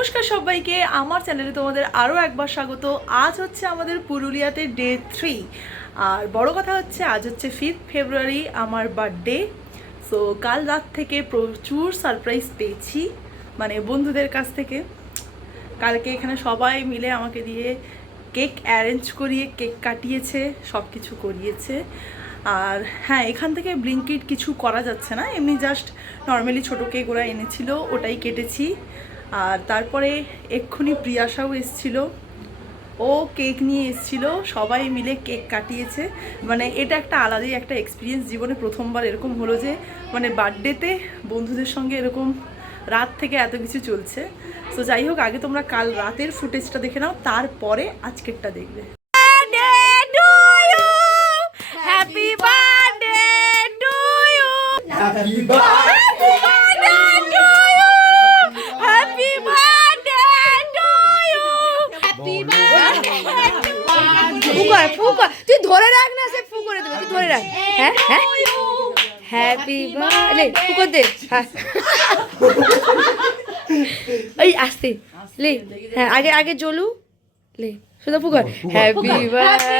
নমস্কার সবাইকে, আমার চ্যানেলে তোমাদের আরও একবার স্বাগত। আজ হচ্ছে আমাদের পুরুলিয়াতে ডে 3, আর বড় কথা হচ্ছে আজ হচ্ছে 5 ফেব্রুয়ারি আমার বার্থডে। সো কাল রাত থেকে প্রচুর সারপ্রাইজ পেয়েছি, মানে বন্ধুদের কাছ থেকে। কালকে এখানে সবাই মিলে আমাকে দিয়ে কেক অ্যারেঞ্জ করিয়ে কেক কাটিয়েছে, সব কিছু করিয়েছে। আর হ্যাঁ, এখান থেকে ব্লিঙ্কিট কিছু করা যাচ্ছে না, এমনি জাস্ট নর্মালি ছোটো কেক ওরা এনেছিল, ওটাই কেটেছি। আর তারপরে এক্ষুনি প্রিয়াশাও এসছিল, ও কেক নিয়ে এসছিল, সবাই মিলে কেক কাটিয়েছে। মানে এটা একটা আলাদাই একটা এক্সপিরিয়েন্স, জীবনে প্রথমবার এরকম হলো যে মানে বার্থডেতে বন্ধুদের সঙ্গে এরকম রাত থেকে এত কিছু চলছে। তো যাই হোক, আগে তোমরা কাল রাতের ফুটেজটা দেখে নাও, তারপরে আজকেরটা দেখবে। Happy birthday to you, happy birthday to you, happy birthday to you, happy birthday. ফুক তুই ধরে রাখ না, সে ফুক করে দেবে, তুই ধরে রাখ। হ্যাঁ হ্যাঁ, হ্যাপি বার্থডে ফুক দে। ওই আসতে লে, হ্যাঁ আগে আগে জ্বলু লে, শুধু ফুক। Happy birthday.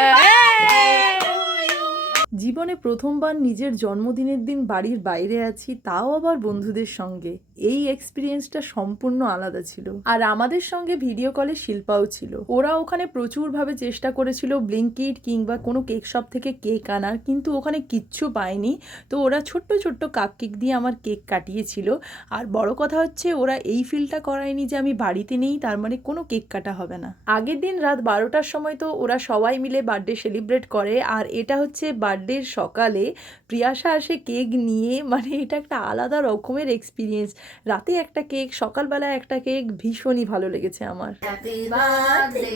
জীবনে প্রথমবার নিজের জন্মদিনের দিন বাড়ির বাইরে আছি, তাও আবার বন্ধুদের সঙ্গে। এই এক্সপিরিয়েন্সটা সম্পূর্ণ আলাদা ছিল। আর আমাদের সঙ্গে ভিডিও কলে শিল্পাও ছিল। ওরা ওখানে প্রচুরভাবে চেষ্টা করেছিল ব্লিঙ্কিট কিংবা কোনো কেক শপ থেকে কেক আনার, কিন্তু ওখানে কিচ্ছু পায়নি। তো ওরা ছোট্ট ছোট্ট কাপ কেক দিয়ে আমার কেক কাটিয়েছিল। আর বড় কথা হচ্ছে, ওরা এই ফিলটা করায়নি যে আমি বাড়িতে নেই, তার মানে কোনো কেক কাটা হবে না। আগের দিন রাত 12টার সময় তো ওরা সবাই মিলে বার্থডে সেলিব্রেট করে, আর এটা হচ্ছে বার্থডের সকালে প্রিয়াশা আসে কেক নিয়ে। মানে এটা একটা আলাদা রকমের এক্সপিরিয়েন্স, রাতে একটা কেক, সকালবেলা একটা কেক, ভীষণই ভালো লেগেছে আমার। Happy birthday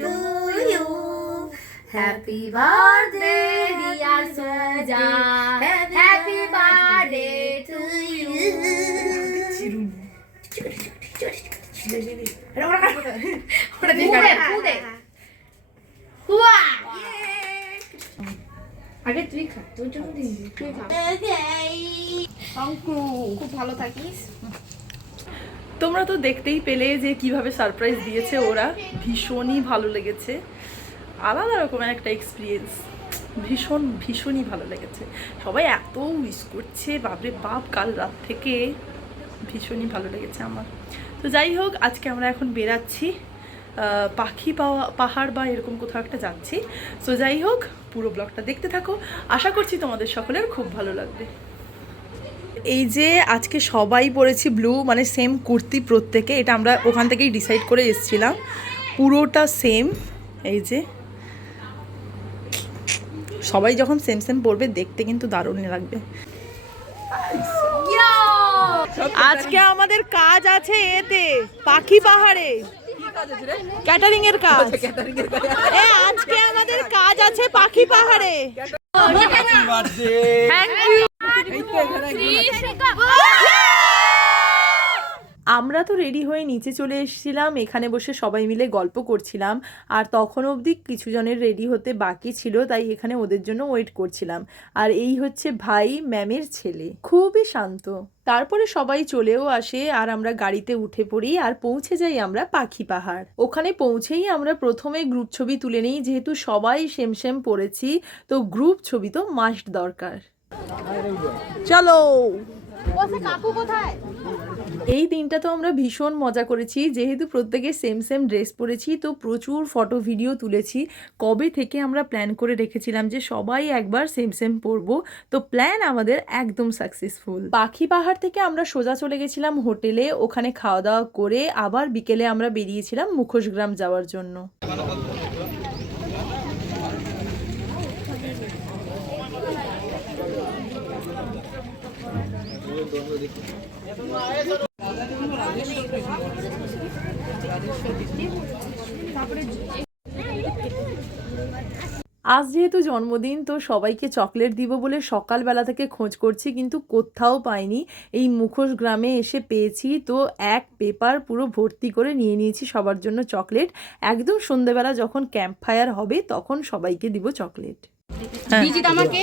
to you, happy birthday dear Suja, happy birthday to you. আগে তুই খা, তোর জন্য দিন, তুই খা। খুব ভালো থাকিস। তোমরা তো দেখতেই পেলে যে কিভাবে সারপ্রাইজ দিয়েছে ওরা, ভীষণই ভালো লেগেছে। আলাদা রকমের একটা এক্সপিরিয়েন্স, ভীষণই ভালো লেগেছে। সবাই এত উইশ করছে, বাপরে বাপ, কাল রাত থেকে ভীষণই ভালো লেগেছে আমার। তো যাই হোক, আজকে আমরা এখন বেরাচ্ছি, পাহাড় বা এরকম কোথাও একটা যাচ্ছি। তো যাই হোক, পুরো ব্লগটা দেখতে থাকো, আশা করছি তোমাদের সকলের খুব ভালো লাগবে। এই যে আজকে সবাই পরেছি ব্লু, মানে সেম কুর্তি প্রত্যেকে, এটা আমরা ওখান থেকেই ডিসাইড করে এসেছিলাম, পুরোটা সেম। এই যে সবাই যখন সেম সেম পরবে, দেখতে কিন্তু দারুণ লাগবে। আজকে আমাদের কাজ আছে এতে, পাখি পাহাড়ে ক্যাটারিং এর কাজ। আজকে আমাদের কাজ আছে পাখি পাহাড়ে। Thank you. আমরা তো রেডি হয়ে নিচে চলে এসেছিলাম, এখানে বসে সবাই মিলে গল্প করছিলাম। আর তখন অবধি কিছু জনের রেডি হতে বাকি ছিল, তাই এখানে ওদের জন্য ওয়েট করছিলাম। আর এই হচ্ছে ভাই ম্যামের ছেলে, খুবই শান্ত। তারপরে সবাই চলেও আসে, আর আমরা গাড়িতে উঠে পড়ি আর পৌঁছে যাই আমরা পাখি পাহাড়। ওখানে পৌঁছেই আমরা প্রথমে গ্রুপ ছবি তুলে নিই, যেহেতু সবাই সেম সেম পড়েছি, তো গ্রুপ ছবি তো মাস্ট দরকার। চলো। এই দিনটা তো আমরা ভীষণ মজা করেছি, যেহেতু প্রত্যেকে সেম সেম ড্রেস পরেছি, তো প্রচুর ফটো ভিডিও তুলেছি। কবে থেকে আমরা প্ল্যান করে রেখেছিলাম যে সবাই একবার সেম সেম পরবো, তো প্ল্যান আমাদের একদম সাকসেসফুল। পাখি পাহাড় থেকে আমরা সোজা চলে গেছিলাম হোটেলে, ওখানে খাওয়া দাওয়া করে আবার বিকেলে আমরা বেরিয়েছিলাম মুখোশগ্রাম যাওয়ার জন্য। আজ যেহেতু জন্মদিন, তো সবাইকে চকলেট দিব বলে সকালবেলা থেকে খোঁজ করছি, কিন্তু কোথাও পাইনি। এই মুখোশ গ্রামে এসে পেয়েছি, তো এক পেপার পুরো ভর্তি করে নিয়ে নিয়েছি সবার জন্য চকলেট। একদম সন্ধ্যেবেলা যখন ক্যাম্প ফায়ার হবে, তখন সবাইকে দিব চকলেট। বিজিত আমাকে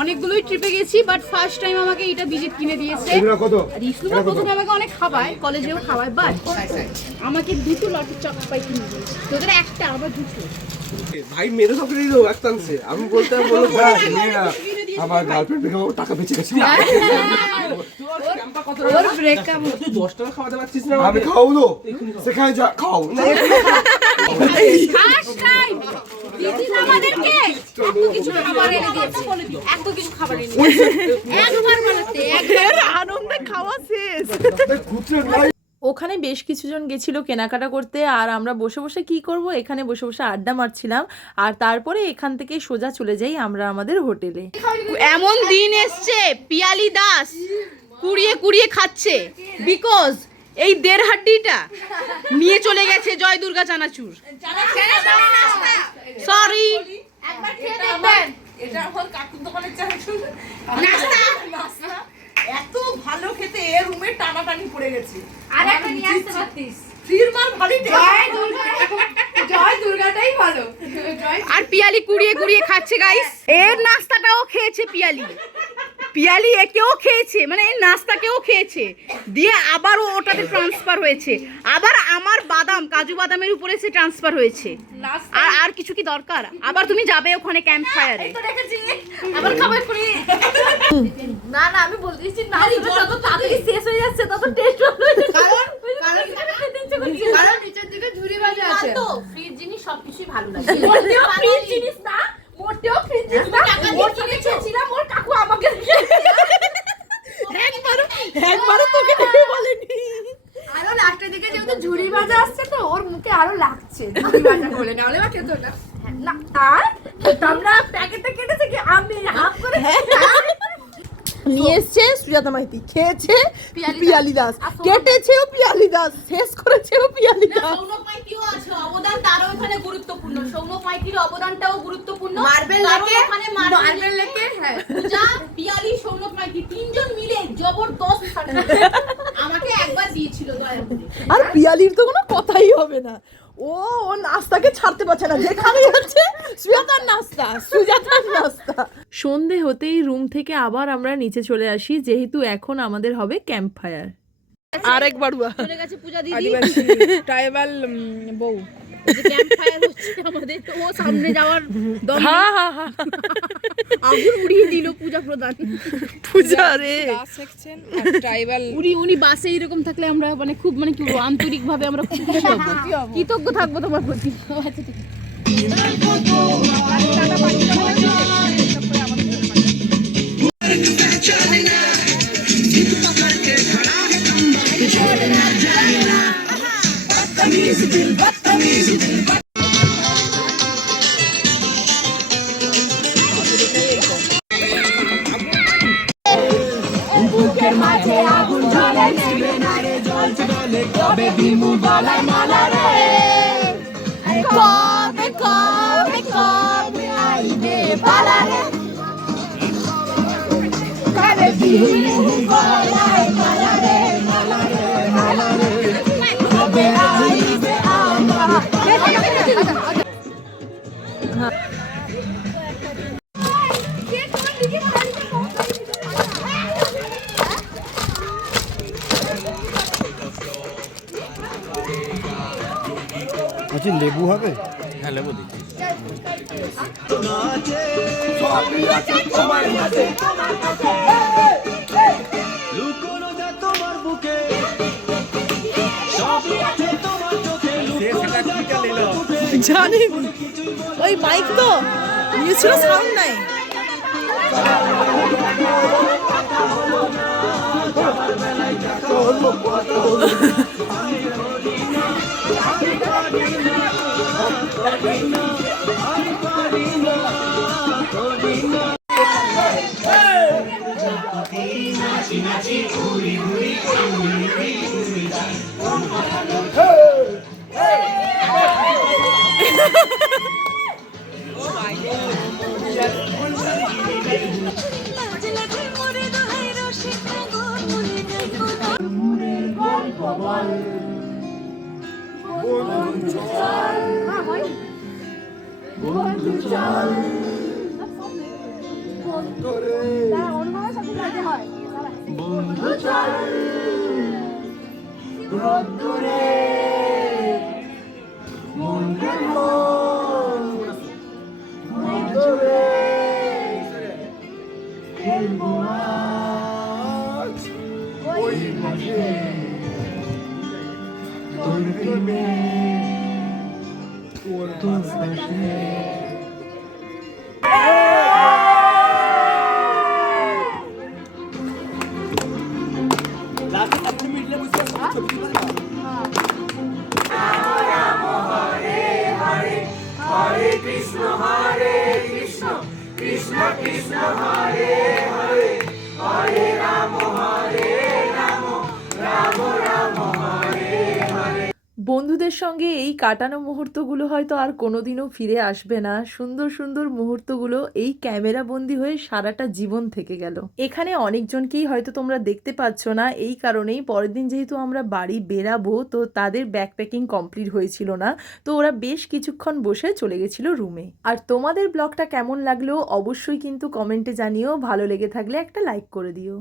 অনেকগুলোই ট্রিপে গেছি, বাট ফার্স্ট টাইম আমাকে এটা বিজিত কিনে দিয়েছে। আর ইসলুমা প্রথমে আমাকে অনেক খাওয়ায়, কলেজেও খাওয়ায়, বাট আমাকে দুটো লটের চকপাই কিনে দিয়েছে। তোদের একটা, আবার দুটো। ভাই মেরে সব দিয়ে দেবো এক চান্সে। আমি বলতে বলবো আমার গার্লফ্রেন্ড বের হবো, টাকা বেঁচে গেছে। ওর ব্রেকআপ 10 টাকা খাওয়াতে পারছিস না আমি খাওয়াবো তো সেখানে যা খাও না। ফার্স্ট টাইম বিজিত আমাদেরকে এত কিছু খাবার এনে দিয়েছে, এত কিছু খাবার এনে দিয়েছে একবার বানাতে, একবার আনন্দে খাওয়া শেষ। ওখানে বেশ কিছুজন গেছিল কেনাকাটা করতে, আর আমরা বসে বসে কি করব, এখানে বসে বসে আড্ডা মারছিলাম। আর তারপরে এখান থেকে সোজা চলে যাই আমরা আমাদের হোটেলে। এমন দিন এসছে পিয়ালি দাস কুড়িয়ে কুড়িয়ে খাচ্ছে, বিকজ এই দেড় হাড্ডিটা নিয়ে চলে গেছে জয় দুর্গা চানাচুর। সরি, একবার খেয়ে দেখবেন। এটা আমার কাকুর দোকানের চানাচুর নাস্তা, এত ভালো খেতে, এর রুমে টানাটানি পড়ে গেছে। আর একটা নিয়ে আসতে পারতিস। ফির মার ভালো জয় দুর্গাটাই ভালো। আর পিয়ালি কুড়িয়ে কুড়িয়ে খাচ্ছে গাইস। এর নাস্তাটাও খেয়েছে পিয়ালি, পিয়ালি একেও খেয়েছে, মানে এই নাস্তাকেও খেয়েছে, দিয়ে আবারও ওটাতে ট্রান্সফার হয়েছে, আবার আমার বাদাম কাজু বাদামের উপরে সে ট্রান্সফার হয়েছে। আর আর কিছু কি দরকার? আবার তুমি যাবে ওখানে ক্যাম্প ফায়ারে, আবার খাবার করে। না না, আমি বলতেছি না, যত তাড়াতাড়ি শেষ হয়ে যাচ্ছে তত টেস্ট ভালো হয়ে যাচ্ছে। কারণ নিচের দিকে ঝুরি ভাজা আছে তো, ফ্রিজ জিনিস সবকিছুই ভালো লাগে। মোটেও ফ্রিজ জিনিস না, মোটেও ফ্রিজ জিনিস না। ওর কিনে খেয়েছিলাম, ওর কাকু আমাকে একবারও তোকে দেখে বলেনি। আরো লাস্টের দিকে যেহেতু ঝুরি ভাজা আসছে তো ওর মুখে আরো লাগছে ঝুরি ভাজা বলে, না হলে বা খেতো না। না আর আমরা প্যাকেটে কেটেছে কি আমি হাফ করে নিয়ে এসছে সুজাতা মাইতি, খেয়েছে পিয়ালি দাস, কেটেছেও পিয়ালি দাস, শেষ করেছেও পিয়ালি দাস। সৌনক মাইতিও আছে অবদান, তারও এখানে গুরুত্বপূর্ণ। সৌনক মাইতির অবদানটাও গুরুত্বপূর্ণ। মার্বেল লেকে, ওখানে মার্বেল লেকে, হ্যাঁ পূজা, পিয়ালি, সৌনক মাইতি তিনজন মিলে জবরদস্ত আমাকে একবার দিয়েছিল দয়া করে। আর পিয়ালির তো কোনো কথাই হবে না, ও ও নাস্তাকে ছাড়তে পারছে না, যেখানে যাচ্ছে সুজাতার নাস্তা, সুজাতার নাস্তা। সন্ধে হতেই রুম থেকে আবার আমরা নিচে চলে আসি, যেহেতু এখন আমাদের হবে ক্যাম্প ফায়ার। আরেকবার চলে গেছে পূজা দিদি, ট্রাইবাল বউ। ক্যাম্প ফায়ার হচ্ছে আমাদের, তো ও সামনে যাওয়ার দম নেই। হ্যাঁ হ্যাঁ হ্যাঁ, আগুন উড়িয়ে দিল পূজা প্রধান। পূজা রে। উনি বাসে এরকম থাকলে আমরা মানে খুব মানে কি বলবো, আন্তরিক ভাবে আমরা খুব কৃতজ্ঞ থাকবো তোমার প্রতি। আচ্ছা ঠিক আছে। আচ্ছা লেবু হবে? হ্যাঁ লেবু দিচ্ছি। জানি ওই মাইক তো নিয়েছিল, সাউন্ড নাই। বন্ধুদের সঙ্গে এই কাটানো মুহূর্তগুলো হয়তো আর কোনোদিনও ফিরে আসবে না। সুন্দর সুন্দর মুহূর্তগুলো এই ক্যামেরা বন্দি হয়ে সারাটা জীবন থেকে গেল। এখানে অনেকজনকেই হয়তো তোমরা দেখতে পাচ্ছ না, এই কারণেই পরের দিন যেহেতু আমরা বাড়ি বেরাবো তো তাদের ব্যাকপ্যাকিং কমপ্লিট হয়েছিল না, তো ওরা বেশ কিছুক্ষণ বসে চলে গেছিল রুমে। আর তোমাদের ব্লগটা কেমন লাগলো অবশ্যই কিন্তু কমেন্টে জানিও, ভালো লেগে থাকলে একটা লাইক করে দিও।